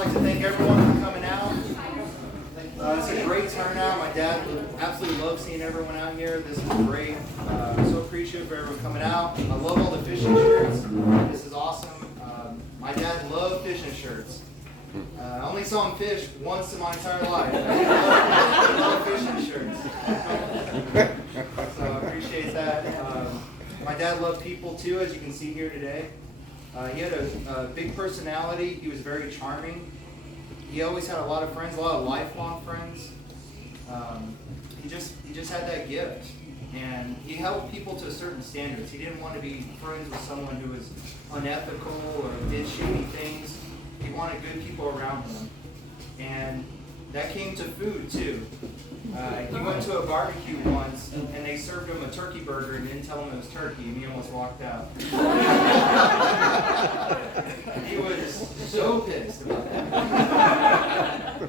like to thank everyone for coming out. It's a great turnout. My dad absolutely loves seeing everyone out here. This is great. So appreciative for everyone coming out. I love all the fishing shirts. This is awesome. My dad loved fishing shirts. I only saw him fish once in my entire life. I love fishing shirts. So I appreciate that. My dad loved people too, as you can see here today. He had a big personality. He was very charming. He always had a lot of friends, a lot of lifelong friends. He just had that gift, and he held people to certain standards. He didn't want to be friends with someone who was unethical or did shady things. He wanted good people around him, and that came to food too. He went to a barbecue once, and they served him a turkey burger and didn't tell him it was turkey, and he almost walked out. He was so pissed about that.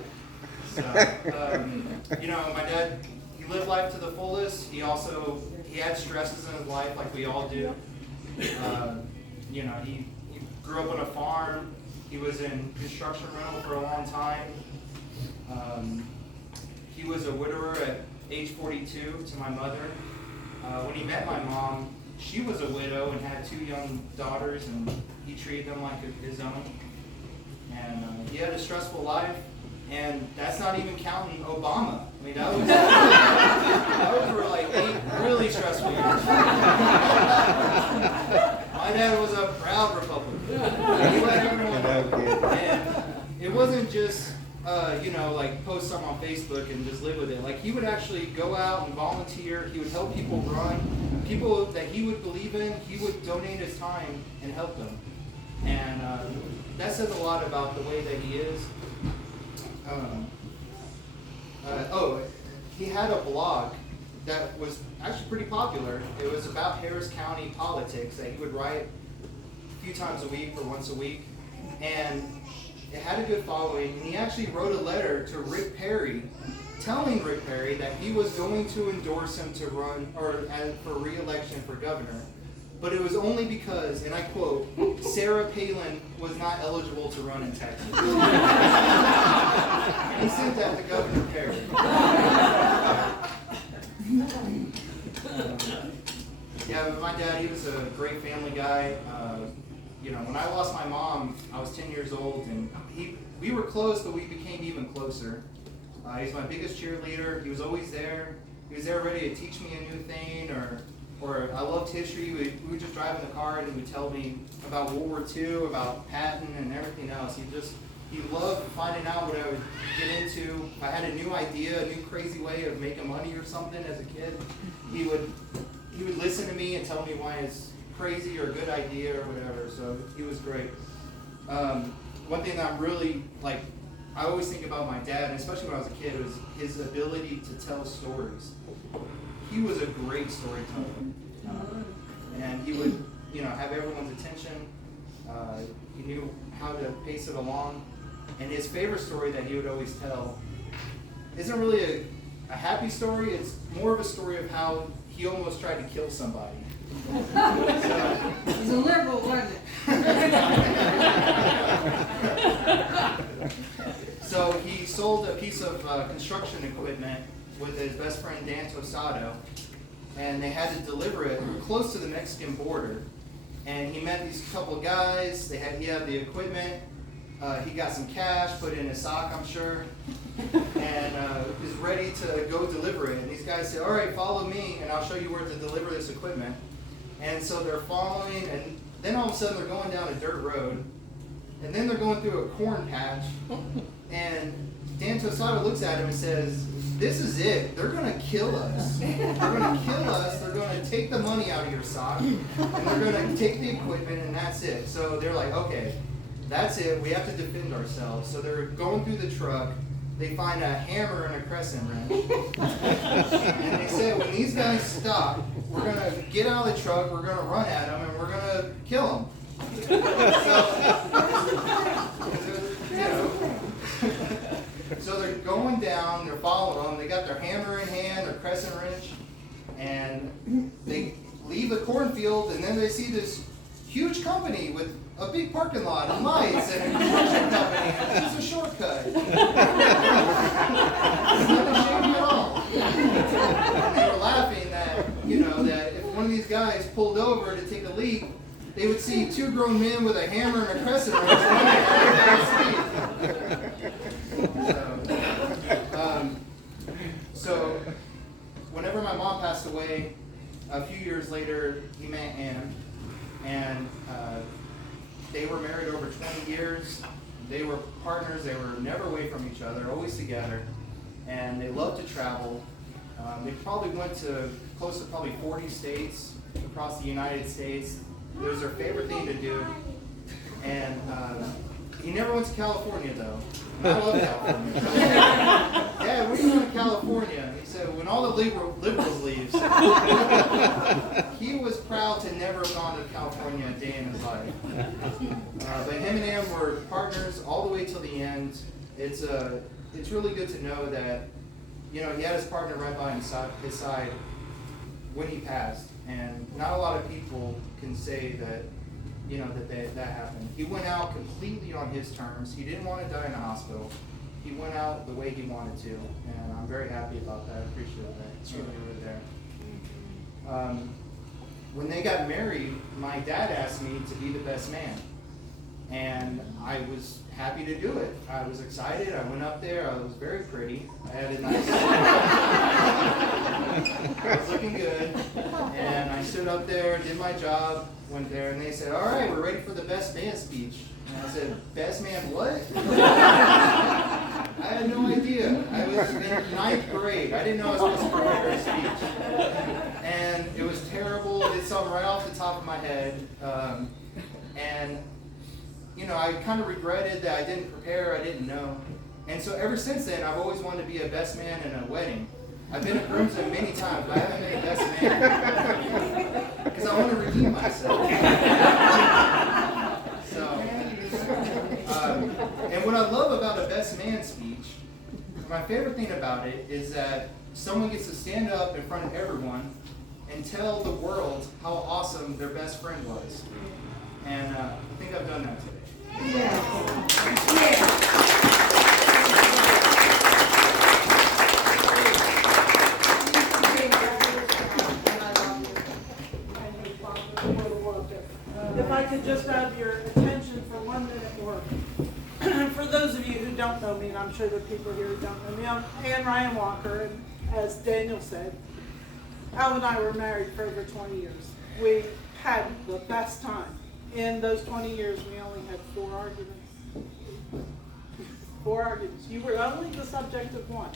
So, my dad, he lived life to the fullest. He had stresses in his life like we all do. He grew up on a farm. He was in construction rental for a long time. He was a widower at age 42 to my mother. When he met my mom, she was a widow and had 2 young daughters, and he treated them like his own. And he had a stressful life, and that's not even counting Obama. I mean, that was for like 8 really stressful years. My dad was a proud Republican. He let everyone know. And it wasn't just like post something on Facebook and just live with it. Like, he would actually go out and volunteer. He would help people run. People that he would believe in, he would donate his time and help them. And that says a lot about the way that he is. He had a blog that was actually pretty popular. It was about Harris County politics that he would write a few times a week or once a week. And it had a good following, and he actually wrote a letter to Rick Perry, telling Rick Perry that he was going to endorse him to run for re-election for governor. But it was only because, and I quote, Sarah Palin was not eligible to run in Texas. And he sent that to Governor Perry. But my dad, he was a great family guy. When I lost my mom, I was 10 years old, and we were close, but we became even closer. He was my biggest cheerleader. He was always there. He was there ready to teach me a new thing, or I loved history. We would just drive in the car, and he would tell me about World War II, about Patton, and everything else. He loved finding out what I would get into. If I had a new idea, a new crazy way of making money or something as a kid, he would listen to me and tell me why it's crazy or a good idea or whatever. So he was great. One thing that I'm really I always think about my dad, and especially when I was a kid, was his ability to tell stories. He was a great storyteller, and he would have everyone's attention. He knew how to pace it along, and his favorite story that he would always tell isn't really a happy story. It's more of a story of how he almost tried to kill somebody. He's a liberal, wasn't it? So he sold a piece of construction equipment with his best friend Dan Tosado, and they had to deliver it close to the Mexican border. And he met these couple of guys. He had the equipment. He got some cash, put it in his sock, I'm sure, and was ready to go deliver it. And these guys said, "All right, follow me, and I'll show you where to deliver this equipment." And so they're following, and then all of a sudden they're going down a dirt road, and then they're going through a corn patch, and Dan Tosado looks at him and says, "This is it. They're going to kill us. They're going to kill us. They're going to take the money out of your sock, and they're going to take the equipment, and that's it." So they're like, "Okay, that's it. We have to defend ourselves." So they're going through the truck. They find a hammer and a crescent wrench. And they say, when these guys stop, we're going to get out of the truck, we're going to run at them, and we're going to kill them. So they're going down, they're following them. They got their hammer in hand, their crescent wrench, and they leave the cornfield, and then they see this huge company with a big parking lot and lights and a construction company. And it's just a guys pulled over to take a leak, they would see two grown men with a hammer and a crescent wrench running at the So whenever my mom passed away, a few years later, he met Ann, and they were married over 20 years. They were partners. They were never away from each other, always together, and they loved to travel. They probably went to close to probably 40 states across the United States. It was their favorite thing to do. And he never went to California, though. I love California. Dad, where are you going to California? He said, when all the liberals leave. He was proud to never have gone to California a day in his life. But him and Ann were partners all the way till the end. It's really good to know that, you know, he had his partner right by his side when he passed. And not a lot of people can say that, you know, that happened. He went out completely on his terms. He didn't want to die in a hospital. He went out the way he wanted to, and I'm very happy about that. I appreciate that. It's really good there. When they got married, my dad asked me to be the best man, and I was happy to do it. I was excited. I went up there. I was very pretty. I had a nice. I was looking good, and I stood up there, did my job, went there, and they said, "All right, we're ready for the best man speech." And I said, "Best man what?" I had no idea. I was in 9th grade. I didn't know I was supposed to prepare a speech. And it was terrible. I did something right off the top of my head. And, you know, I kind of regretted that I didn't prepare, I didn't know. And so ever since then, I've always wanted to be a best man in a wedding. I've been a groomsman many times, but I haven't been a best man. Because I want to redeem myself. And what I love about a best man speech, my favorite thing about it is that someone gets to stand up in front of everyone and tell the world how awesome their best friend was. And I think I've done that today. Yeah. If I could just have your attention for 1 minute more. For those of you who don't know me, and I'm sure there are people here who don't know me, I'm Alvin Walker, and as Daniel said, Al and I were married for over 20 years. We had the best time. In those 20 years, we only had 4 arguments. 4 arguments. You were only the subject of one.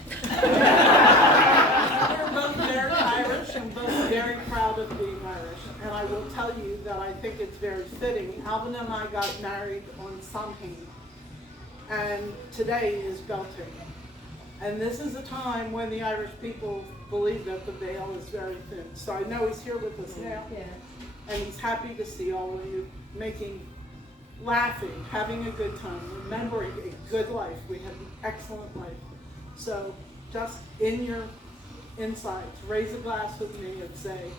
We're both very Irish and both very proud of being Irish. And I will tell you that I think it's very fitting. Alvin and I got married on Samhain, and today is Beltane. And this is a time when the Irish people believe that the veil is very thin. So I know he's here with us now, and he's happy to see all of you laughing, having a good time, remembering a good life. We had an excellent life. So just in your insides, raise a glass with me and say,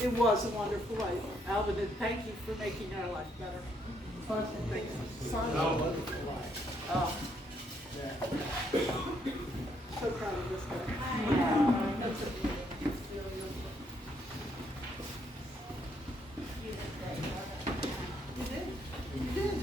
it was a wonderful life. Alvin, and thank you for making our life better. Thank you. Oh. So proud of this guy. You did. You did.